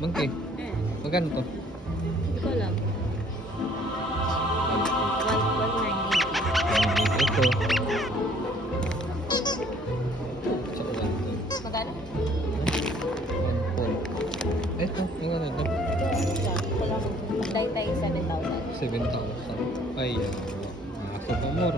Monkey. Magkano to? Hindi ko alam. 1,980. Ito. Magkano? 1 Ito, magkano ito? Ito lang. Magdaytay 7,000. 7,000. Ay, nakapamor.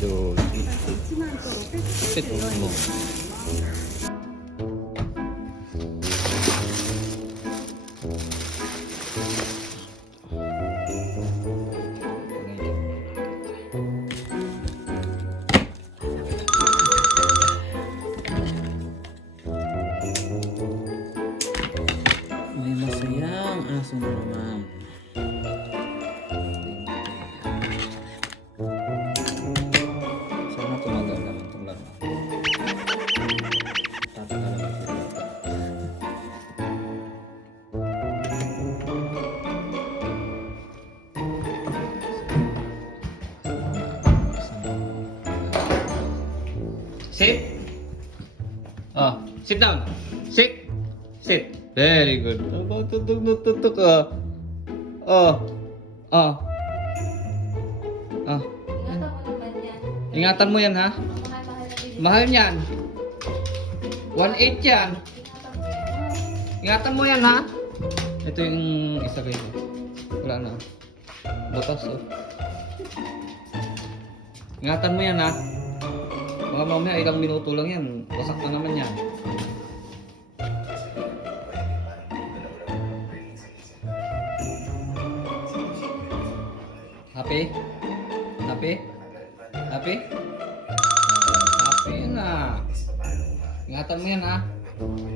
Ito. Ito mo. May masayang aso na naman. Sana tumagal naman itong laro. Tatagalan ko sila. Sit. Oh, sit down. Sit. Sit. Very good. Aba, tutok ka. Oh. Oh. Ah. Ingatan mo yan, ha? Mahal niyan. 1.8 yan. Ingatan mo yan, ha? Ito yung isa kayo. Wala na. Butas, oh. Ingatan mo yan, ha? Mga mamaya, ilang minuto lang yan. Wasak na naman yan. Happy? Happy? Happy? Happy na. Ingatan mo yan, ha?